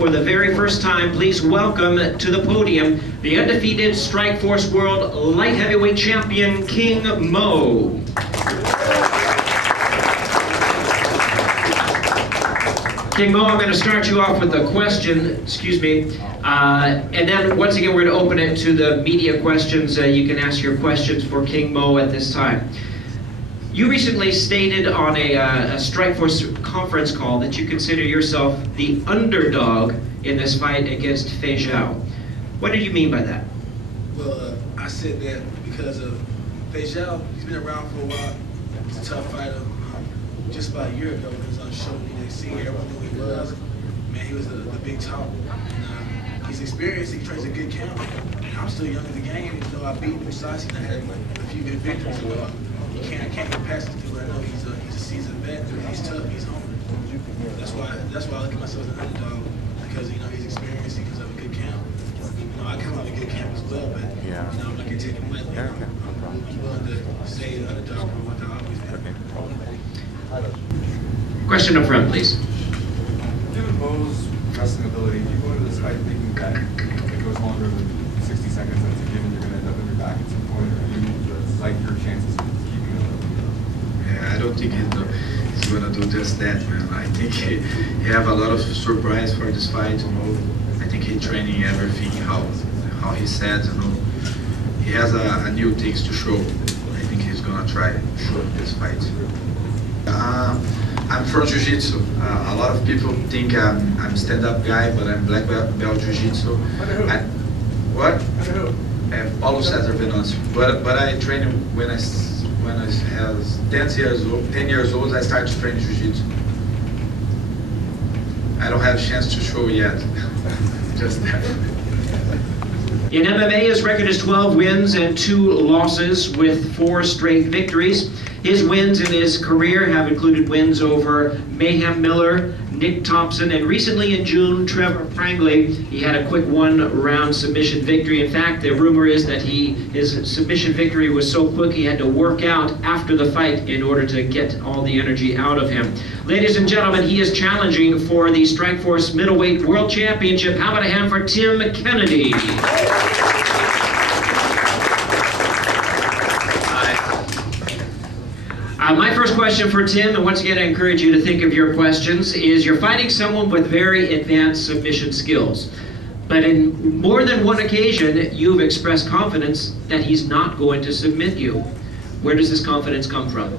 for the very first time, please welcome to the podium the undefeated Strikeforce World Light Heavyweight Champion, King Mo. King Mo, I'm going to start you off with a question, and then once again we're going to open it to the media questions. You can ask your questions for King Mo at this time. You recently stated on a Strikeforce conference call that you consider yourself the underdog in this fight against Fei Zhao. What did you mean by that? Well, I said that because of Fei Zhao. He's been around for a while. He's a tough fighter. Just about a year ago when he was on the show, everyone knew who he was. Man, he was the big talk. And, he's experienced. He trains a good camp. I'm still young in the game, even though I beat Musasi and I had a few good victories. I can't get past it. I know he's a seasoned vet. He's tough. He's hungry. That's why I look at myself as an underdog, because he's experienced. He comes out of a good camp. I come out of a good camp as well, but I'm not gonna take him lightly. I'm willing to say an underdog for what I always been. Question up front, please. Given Mo's wrestling ability, do you go into this fight thinking that if it goes longer than 60 seconds, that's a given you're gonna end up in your back at some point, or do you like your chances? I don't think he's gonna do just that, man. I think he have a lot of surprise for this fight. I think he's training everything how he said. He has a new things to show. I think he's gonna try to show this fight. I'm from Jiu-Jitsu. A lot of people think I'm stand-up guy, but I'm black belt Jiu-Jitsu. What? Paulo Cesar Venâncio. But I train when I was 10 years old, I started to train Jiu-Jitsu. I don't have a chance to show yet. Just that. In MMA, his record is 12 wins and 2 losses with 4 straight victories. His wins in his career have included wins over Mayhem Miller, Nick Thompson, and recently in June, Trevor Franklin. He had a quick 1-round submission victory. In fact, the rumor is that his submission victory was so quick he had to work out after the fight in order to get all the energy out of him. Ladies and gentlemen, he is challenging for the Strikeforce Middleweight World Championship. How about a hand for Tim Kennedy? My first question for Tim, and once again I encourage you to think of your questions, is you're fighting someone with very advanced submission skills. But in more than one occasion, you've expressed confidence that he's not going to submit you. Where does this confidence come from?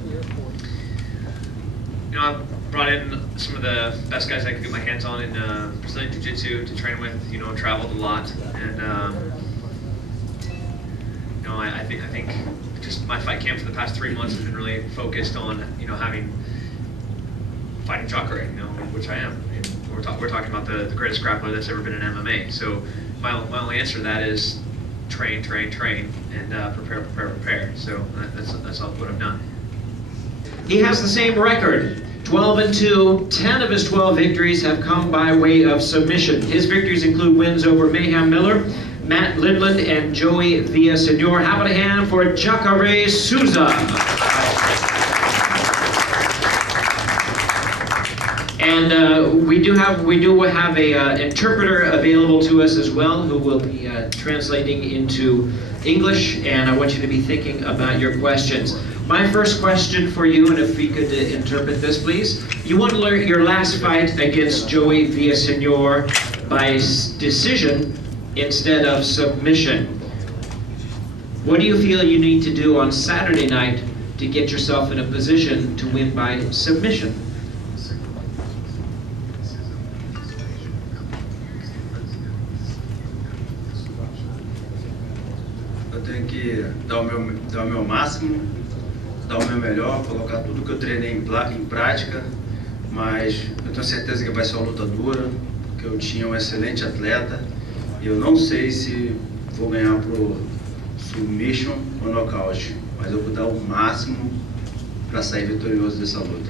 I've brought in some of the best guys I could get my hands on in Brazilian Jiu-Jitsu to train with. Traveled a lot, and I think just my fight camp for the past 3 months has been really focused on fighting Jacare, which I am. And we're talking about the greatest grappler that's ever been in MMA. So my only answer to that is train, and prepare. So that's all what I've done. He has the same record, 12-2. 10 of his 12 victories have come by way of submission. His victories include wins over Mayhem Miller, Matt Lindland, and Joey Villasenor. How about a hand for Jacare Souza? And we do have a interpreter available to us as well, who will be translating into English. And I want you to be thinking about your questions. My first question for you, and if we could interpret this, please. You won your last fight against Joey Villasenor by decision instead of submission. What do you feel you need to do on Saturday night to get yourself in a position to win by submission? Eu tenho que dar o meu máximo, dar o meu melhor, colocar tudo que eu treinei em prática, mas eu tenho certeza que vai ser uma luta dura, porque eu tinha um excelente atleta. E eu não sei se vou ganhar por submission ou nocaute, mas eu vou dar o máximo para sair vitorioso dessa luta.